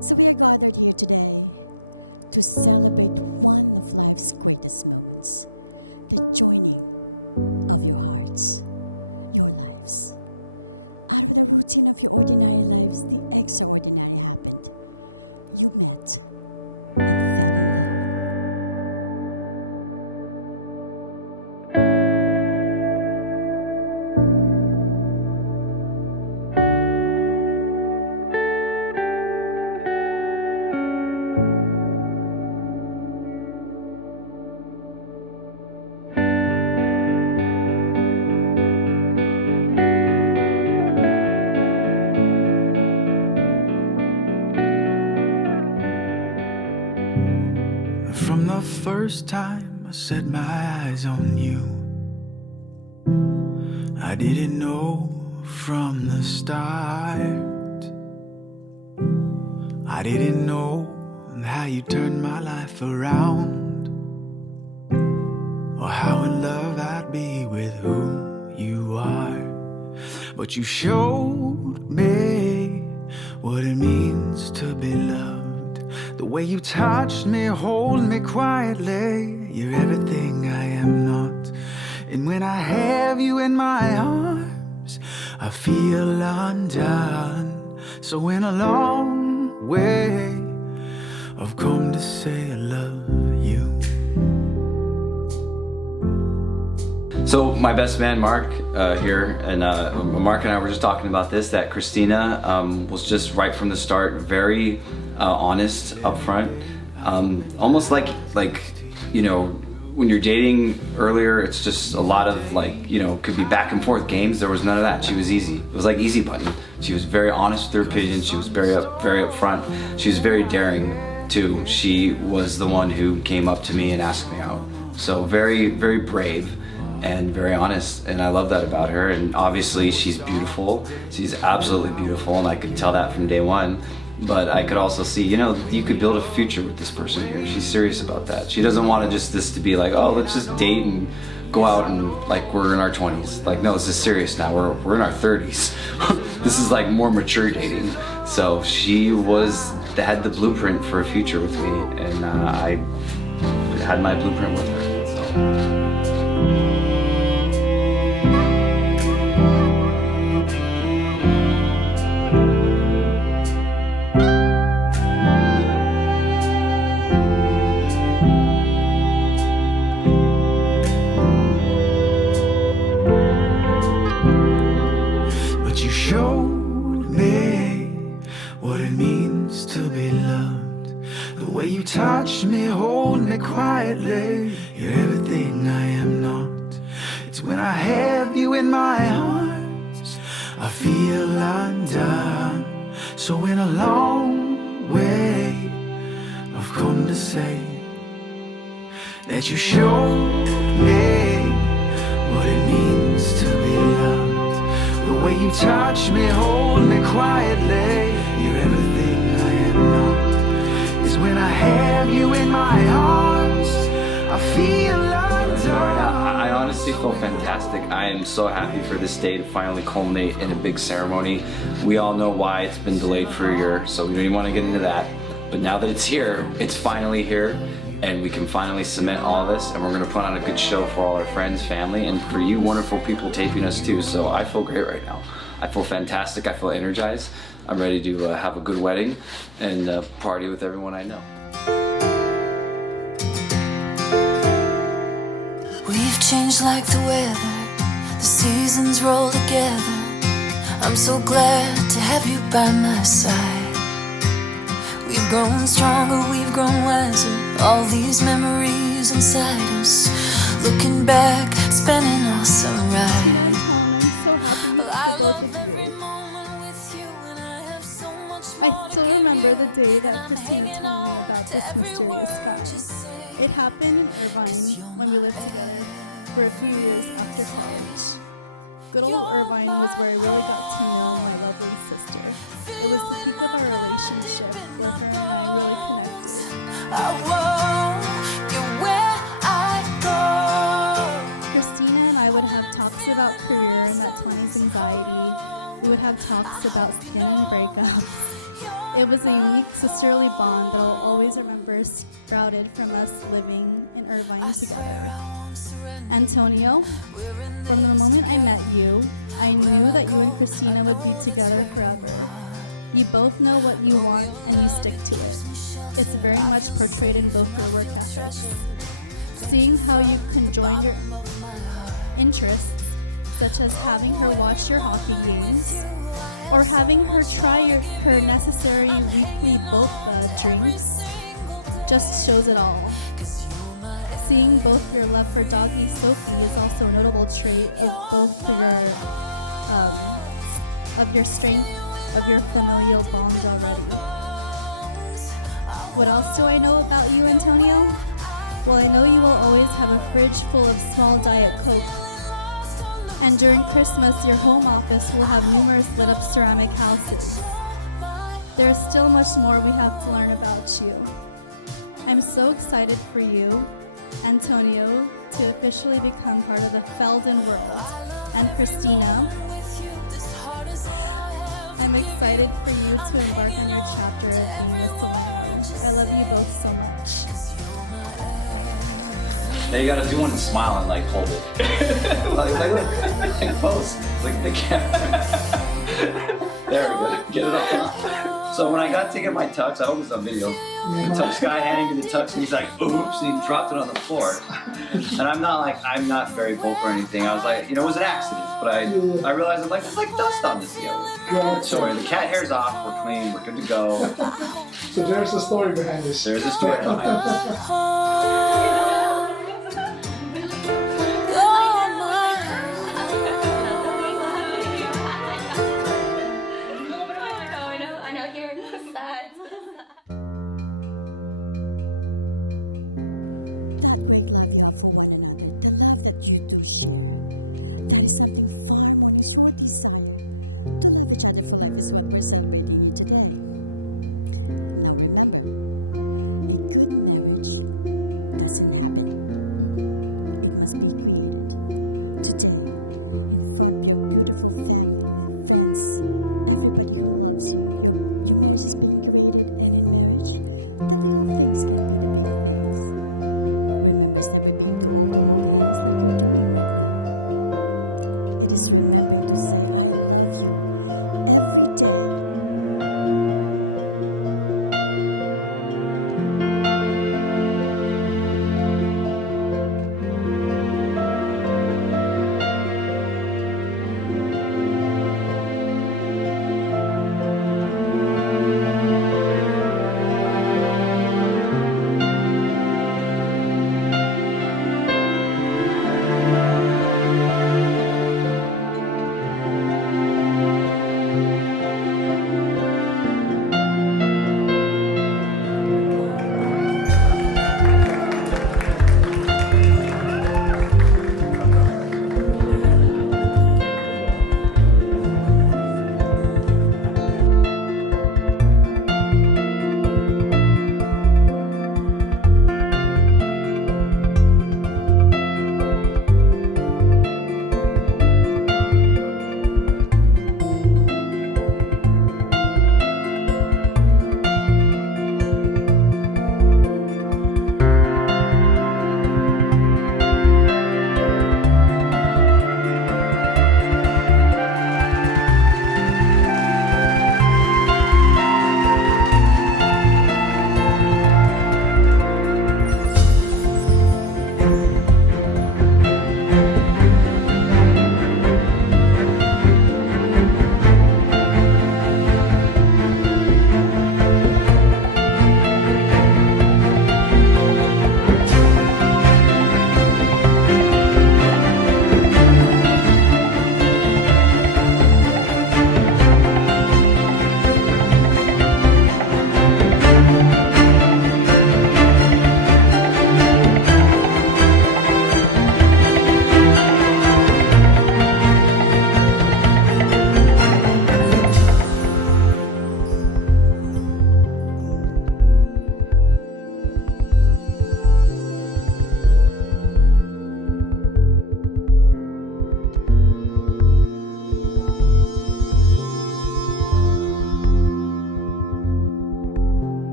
So we are gathered here today to celebrate one of life's greatest moments, the joining of your hearts, your lives. Out of the routine of your ordinary lives, the extraordinary happened. You met. From the first time I set my eyes on you, I didn't know from the start. I didn't know how you turned my life around, or how in love I'd be with who you are. But you showed me what it means to be loved. The way you touched me, hold me quietly. You're everything I am not. And when I have you in my arms, I feel undone. So in a long way, I've come to say I love you. So my best man Mark here, and Mark and I were just talking about this, that Kristina was just right from the start very honest, upfront, almost like you know, when you're dating earlier, it's just a lot of like, you know, could be back and forth games. There was none of that. She was easy. It was like easy button. She was very honest with her opinions. She was very upfront. She was very daring too. She was the one who came up to me and asked me out. So very, very brave and very honest, and I love that about her. And obviously she's beautiful. She's absolutely beautiful, and I could tell that from day one. But I could also see, you know, you could build a future with this person here. She's serious about that. She doesn't want just this to be like, oh, let's just date and go out and like we're in our 20s. Like, no, this is serious now. We're in our 30s. This is like more mature dating. So she had the blueprint for a future with me, and I had my blueprint with her. So. You showed me what it means to be loved. The way you touch me, hold me quietly. You're everything I am not. It's when I have you in my arms, I feel undone. So in a long way, I've come to say that you showed me what it means to be loved. The way you touch me, hold me quietly. You're everything I am not. Is when I have you in my arms, I feel undone. I honestly feel fantastic. I am so happy for this day to finally culminate in a big ceremony. We all know why it's been delayed for a year, so we don't even want to get into that. But now that it's here, it's finally here, and we can finally cement all this, and we're going to put on a good show for all our friends, family, and for you wonderful people taping us too. So I feel great right now. I feel fantastic. I feel energized. I'm ready to have a good wedding and party with everyone I know. We've changed like the weather, the seasons roll together. I'm so glad to have you by my side. We've grown stronger, we've grown wiser. All these memories inside us. Looking back, it's been an awesome ride. I love every moment with you, and I have so much more I still remember the day that Kristina told me about this mysterious fact. It happened in Irvine when we lived together for a few years after college. Good old Irvine was where I really got to know my lovely sister. It was the peak of our relationship where her and I really connected. Kristina and I would have talks at have talks about skin and breakups. It was a unique sisterly bond that I'll always remember sprouted from us living in Irvine together. Antonio, from the moment I met you, I knew that you and Kristina would be together forever. You both know what you want and you stick to it. It's very much portrayed in both your work ethics. Seeing how you conjoin your interests, such as having her watch your hockey games, or having her try her necessary weekly boba drinks, just shows it all. Seeing both your love for doggy Sophie is also a notable trait of both your strength of your familial bond already. What else do I know about you, Antonio? Well, I know you will always have a fridge full of small Diet Coke. And during Christmas, your home office will have numerous lit up ceramic houses. There's still much more we have to learn about you. I'm so excited for you, Antonio, to officially become part of the Felden world. And Kristina, I'm excited for you to embark on your chapter of being a celebrity. I love you both so much. Now you gotta do one and smile and like hold it. like pose. Like the camera. There we go. Get it up. So when I got to get my tux, I hope it's on video. The tux guy handed me the tux and he's like, oops, and he dropped it on the floor. And I'm not very vocal or anything. I was like, it was an accident. But I realized I'm like, there's like dust on this deal. Yeah, So the cat hair's off, we're clean, we're good to go. so there's a story behind this. There's a story behind this. Doesn't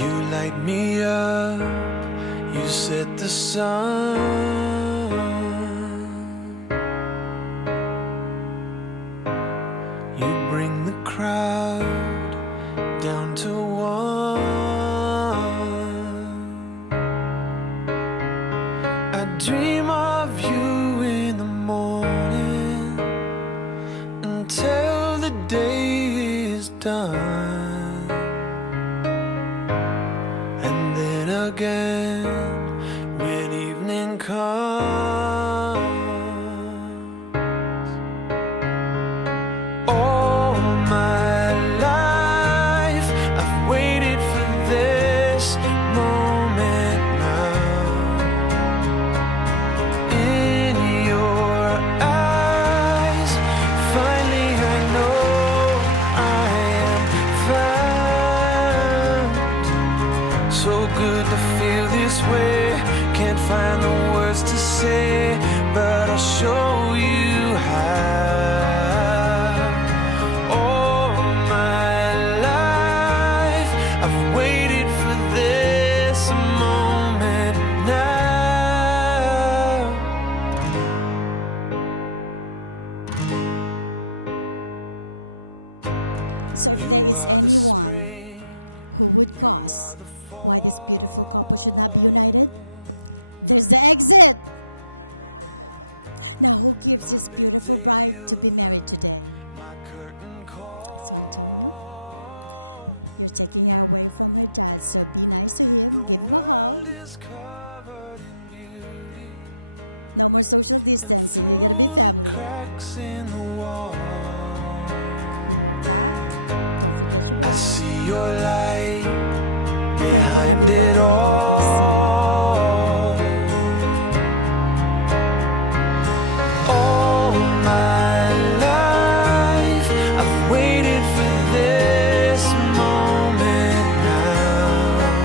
You light me up, you set the sun. You bring the crowd down to one. I dream of you in the morning until the day is done. And then again when evening comes. All my life I've waited for this moment now. In your eyes, finally I know I am found. So good to feel this way. Can't find the words to say, but I'll show you how. All my life I've waited for this moment now. So You there is are the anyone spring, who would you cause are the why this beautiful couple should not be united. There's the exit. Now who gives this beautiful bride to be married today? my curtain call. You're taking her away from her dad, so be nice to me. The Give her a hug. world is covered in beauty. No more social And distancing. through the cracks in the wall, I see your light behind it all. All my life I've waited for this moment now.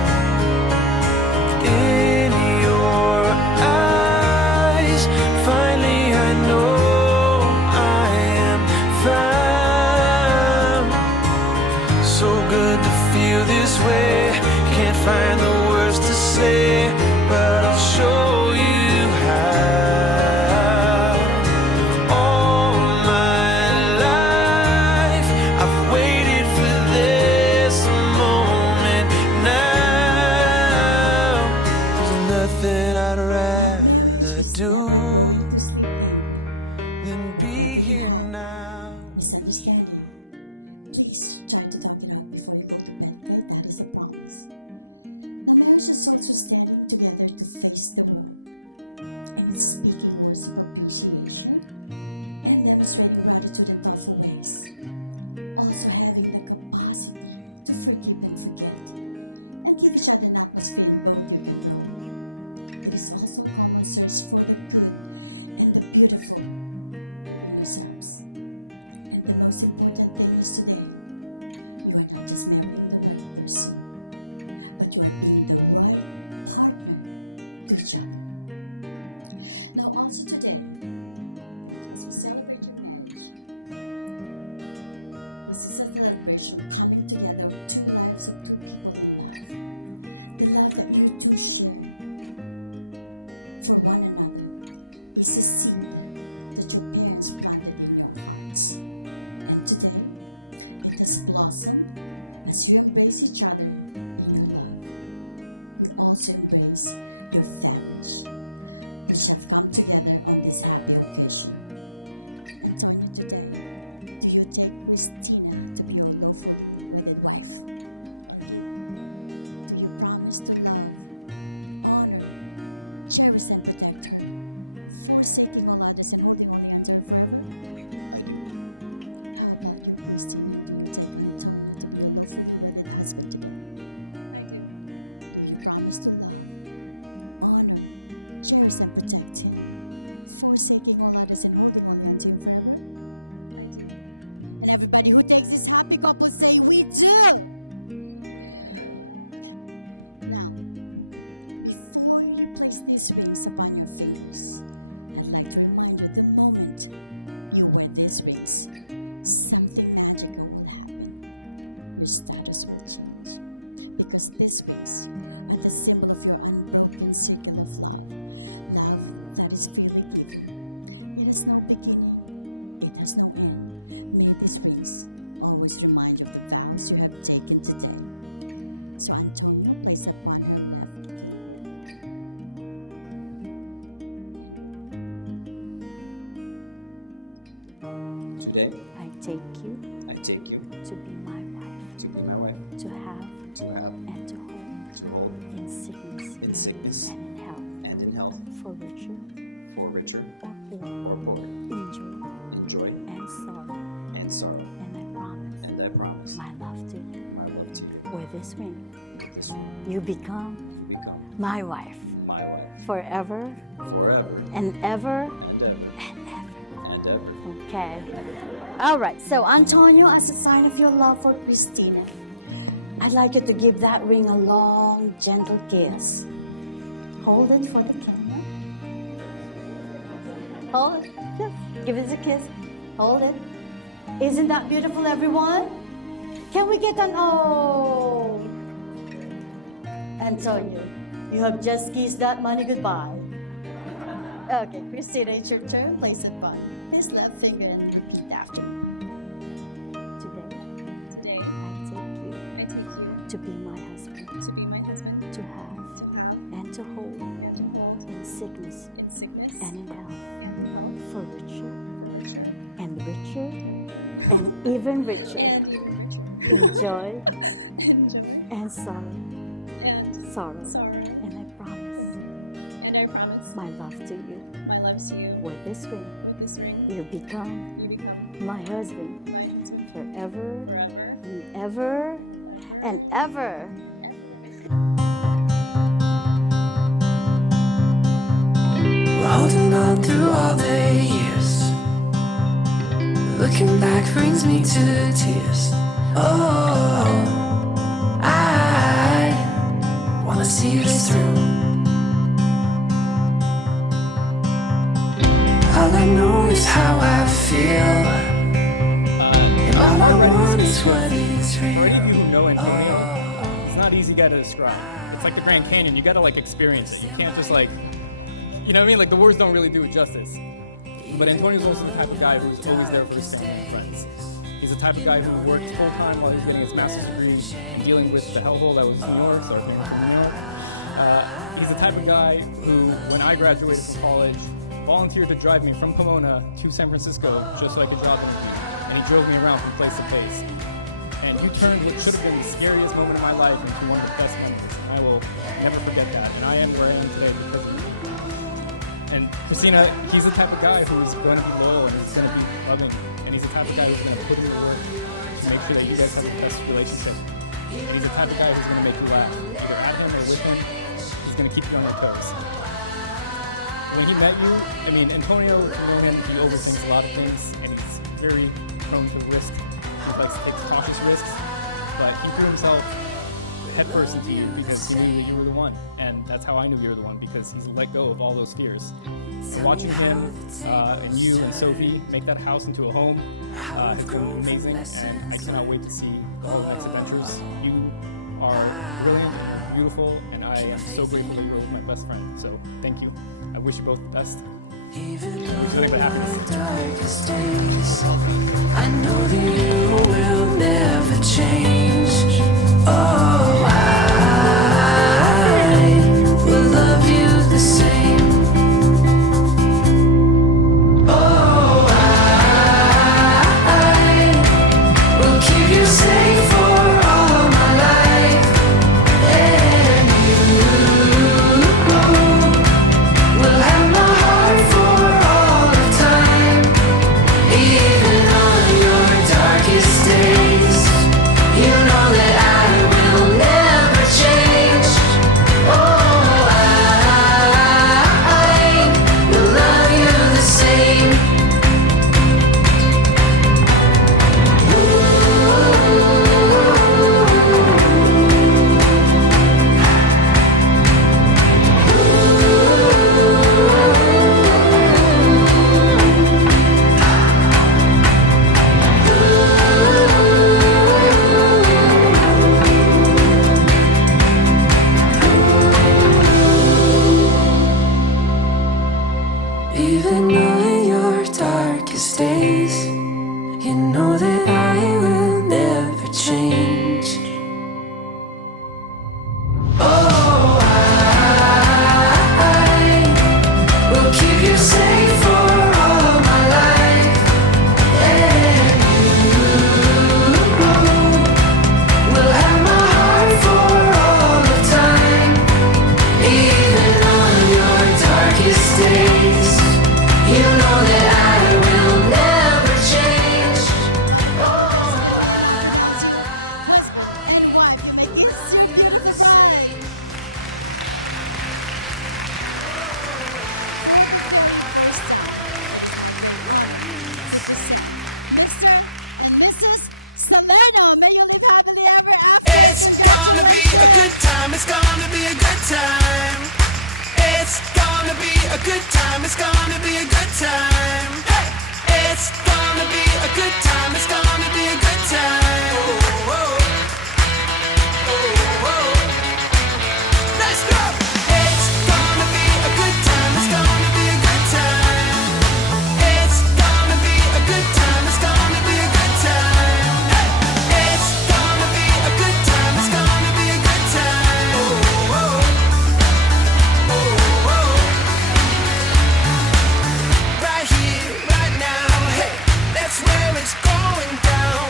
In your eyes, finally I know I am found. So good to feel this way. Can't find the words to say, but I'll show you how. All my life I've waited for this moment now. There's nothing I'd rather do than be here now. Please try to talk it out before you go to bed, okay? That is a promise. The marriage is also standing together to face the world. And it's speaking words of appreciation and demonstrating gratitude in thoughtful ways. Also having the capacity to forgive and forget and give each other an atmosphere in both your company. It is also a common search for the good and the beautiful in yourselves. And the most important thing is today, you are not just marrying the right person, but you are being the right partner to each other. Now also today, as we celebrate your marriage, this is a celebration coming together with two lives of two people who love. The love that you two share for one another is a seed that your parents planted in your hearts. And today, it has blossomed as you embrace each other in love. You can also embrace your families, which have come together on this happy occasion. And tell me today, do you take Kristina to be your lawful wedded wife? Do you promise to love, honor, cherish, and protect her, forsaking all others and holding only onto her forever? How about you, Kristina? Do you take and tell her to be your lawful wedded husband today? Do you promise to love, honor, cherish, and protect him, forsaking all others and holding only onto him forever? And everybody who takes this happy couple say, we do! Now, before you place these rings upon your fingers, I'd like to remind you the moment you wear these rings, something magical will happen. Your status will change. Because this these weeks at the symbol of your unbroken circular flow. Love that is freely given. It has no beginning, it has no end. May these weeks always remind you of the vows you have taken today. So Antonio, place that on your left. Today, I take you I take you to be my wife, to be my wife, to have to have, and to to hold in sickness in sickness and in health, and in health, for richer for richer or poor, or poorer, in joy in joy and sorrow. and sorrow. And I promise And I promise my love to you. my love to you. With this ring, With this ring, you become you become my wife my wife forever forever and ever and ever and ever. Okay. All right. So Antonio, as a sign of your love for Kristina, I'd like you to give that ring a long, gentle kiss. Hold it for the camera. Hold it. Yes. Give it a kiss. Hold it. Isn't that beautiful, everyone? Can we get an oh? Antonio, you have just kissed that money goodbye. Okay, Kristina, it's your turn. Place it by his left finger and repeat after me. Today, I take you to be my husband, to have and to hold in sickness and in health, for richer and richer and even richer, in joy and sorrow. And I promise my love to you. With this ring, you become my husband forever and ever and ever. We're holding on through all the years. Looking back brings me to tears. Oh, I wanna see this through. All I know is how I feel, and all I want is what is For any real. of you who know Antonio, it's not an easy guy to describe. It's like the Grand Canyon. You gotta like experience it. You can't just like, you know what I mean? Like the words don't really do it justice. But Antonio's also the type of guy who's always there for his family and friends. He's the type of guy who worked full time while he was getting his master's degree, dealing with the hellhole that was New York, so I came from New York. He's the type of guy who, when I graduated from college, volunteered to drive me from Pomona to San Francisco just so I could job him. And he drove me around from place to place. And you turned what should have been the scariest moment of my life into one of the best moments. I will never forget that. And I am where I am today because of you. And Kristina, he's the type of guy who's going to be loyal and he's going to be loving. And he's the type of guy who's going to put in the work to make sure that you guys have the best relationship. He's the type of guy who's going to make you laugh. Either at him or with him, he's going to keep you on your toes. When he met you, I mean, Antonio, you know him, he overthinks a lot of things, and he's very prone to risk. He likes to take cautious risks, but he threw himself headfirst into you because he knew that you were the one, and that's how I knew you were the one, because he's let go of all those fears. So watching him and you and Sophie make that house into a home has been amazing, and I cannot wait to see all the next adventures. You are brilliant, beautiful, and I am so grateful that you're my best friend, so thank you. I wish you both the best. Even Wish you on nothing but happiness. the darkest days, I know that you will never change. Oh, I will love you the same. Oh, I will keep you safe for all my life, and you will have my heart for all of time. Even on your darkest days, you know that I a good time. It's gonna be a good time. It's gonna be a good time. It's gonna be a good time. Hey! It's gonna be a good time. It's gonna be a good time. Oh, oh. Oh, oh. Let's go! It's gonna be a good time. It's gonna be a good time. It's gonna be a good time. It's gonna be a good time. Hey! It's gonna be a good time. It's gonna be a good time. Oh, oh. Oh, oh. Right here, right now. Hey, that's where it's going down.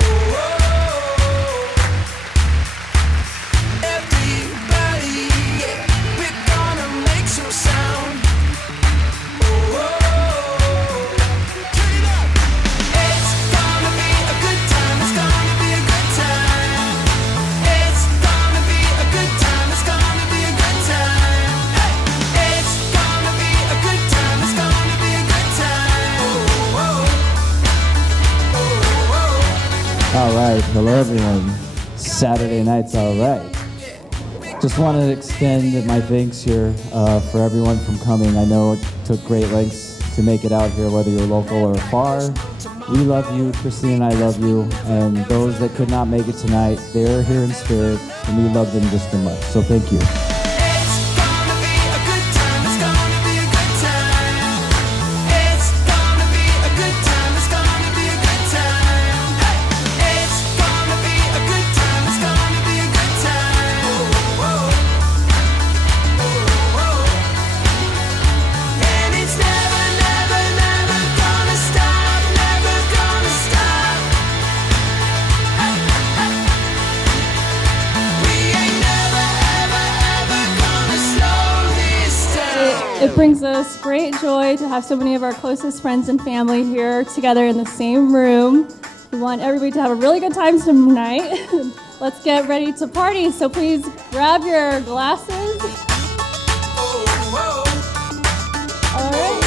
Oh, oh. Everybody, yeah, we're gonna make some sound. Oh, oh. Turn it up. It's gonna be a good time. It's gonna be a good time. It's gonna be a good time. It's gonna be a good time. Hey, it's gonna be a good time. It's gonna be a good time. Oh, oh. Oh, oh. All right, hello everyone. Saturday night's all right. Just want to extend my thanks here for everyone from coming. I know it took great lengths to make it out here, whether you're local or far. We love you, Kristina and I love you, and those that could not make it tonight, they're here in spirit, and we love them just as much. So thank you. It's gonna be a good time. It's gonna be a good time. It's gonna be a good time. It's gonna be a good time. Hey, it's gonna be a good time. It's gonna be a good time. Oh, oh. Oh, oh. And it's never, never, never gonna stop. Never gonna stop. We ain't never, ever, ever gonna slow this down. It brings us great joy to have so many of our closest friends and family here together in the same room. We want everybody to have a really good time tonight. Let's get ready to party, so please grab your glasses. All right.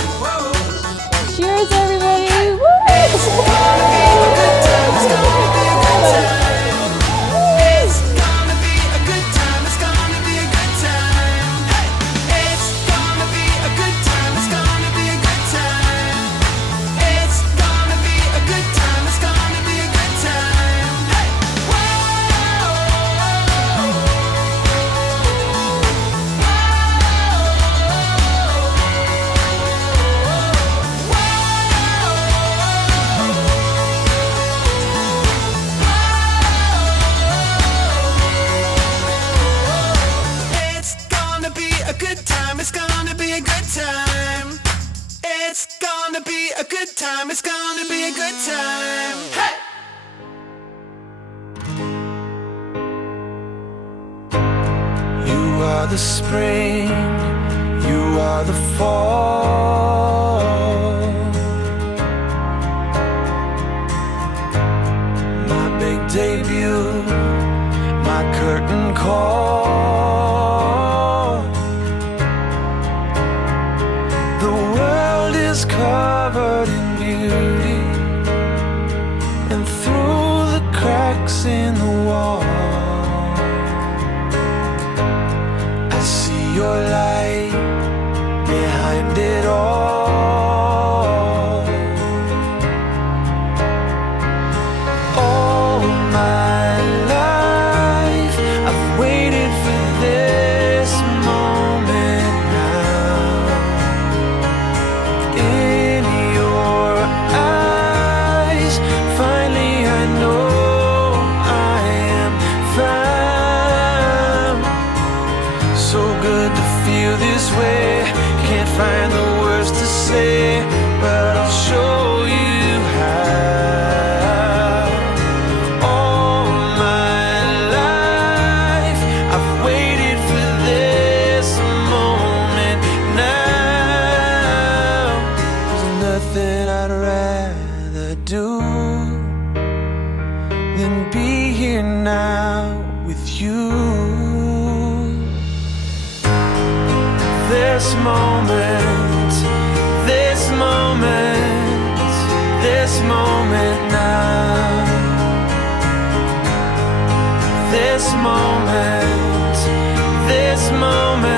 Cheers, everybody. Woo! It's gonna be a good time. It's gonna be a good time. It's gonna be a good time. It's gonna be a good time. Hey, it's gonna be a good time. It's gonna be a good time. It's gonna be a good time. It's gonna be a good time. Hey, it's gonna be a good time. It's gonna be a good time. It's gonna be a good time. It's gonna be a good time. Hey! You are the spring, you are the fall. My big debut, my curtain call. The world is covered in beauty, and through the cracks in the wall, I see your light behind it all. All my life I've waited for this moment now. In your eyes, finally I know I am found. So good to feel this way. Can't find the words to say, but I'll show you how. All my life I've waited for this moment now. There's nothing I'd rather do than be here now with you. This moment, this moment, this moment now. this moment, this moment.